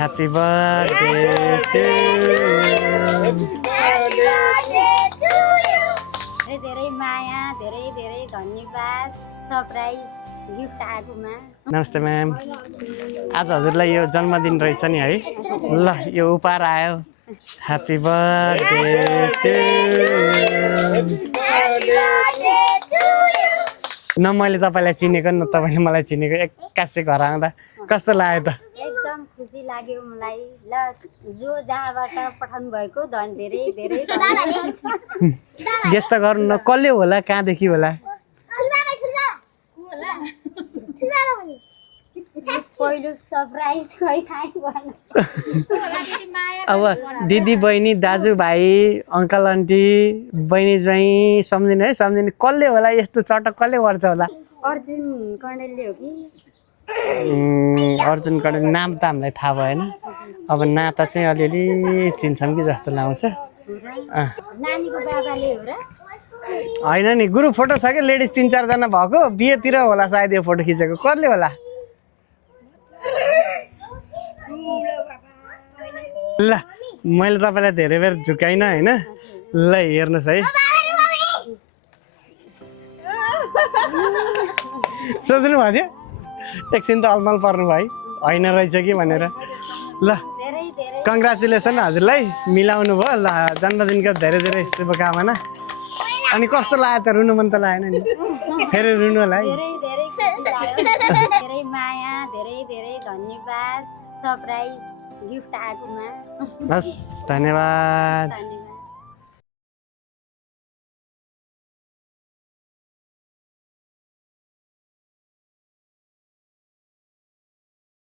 Happy birthday to you. धेरै माया धेरै धेरै धन्यवाद सरप्राइज गिफ्ट आएकोमा। नमस्ते म्याम, आज हजुरलाई यो जन्मदिन रहेछ नि है। ल यो उपहार आयो। ह्याप्पी बर्थडे टु न मैले तपाईँलाई चिनेको न तपाईँले मलाई चिनेको एक्कासी घर आउँदा कस्तो लाग्यो त? एकदम खुसी लाग्यो मलाई। ल जो जहाँबाट पठाउनु भएको धेरै धेरै धन्यवाद। गेस त गर्नु न कसले होला, कहाँदेखि होला? पहिलो सरप्राइज खै थाहै भएन। अब दिदी बहिनी दाजुभाइ अङ्कल आन्टी बहिनी ज्वाइँ सम्झिनु है, सम्झिनु कसले होला, यस्तो चटक कसले गर्छ होला? अर्जुन कणेलले हो कि? अर्जुन कणेल नाम त हामीलाई थाहा भएन, अब नाता चाहिँ अलिअलि चिन्छन् कि जस्तो लाउँछ। नानीको बाबाले हो र? होइन नि, ग्रुप फोटो छ कि लेडिज 3-4 जना भएको, बिहेतिर होला सायद यो फोटो खिचेको। कसले होला? ल मैले तपाईँलाई धेरै बेर झुकाइनँ होइन। ल हेर्नुहोस् है, सोच्नु भएको थियो एकछिन त अलमल पर्नु भयो होइन रहेछ कि भनेर। ल धेरै धेरै कङ्ग्रेचुलेसन हजुरलाई, मिलाउनु भयो। ल जन्मदिनको धेरै धेरै शुभकामना। अनि कस्तो लाग्यो त? रुनु मन त लागेन नि? फेरि रुनु होला है। धेरै धेरै खुसी लाग्यो। धेरै माया धेरै धेरै धन्यवाद सरप्राइज गिफ्ट आएकोमा। हस् धन्यवाद।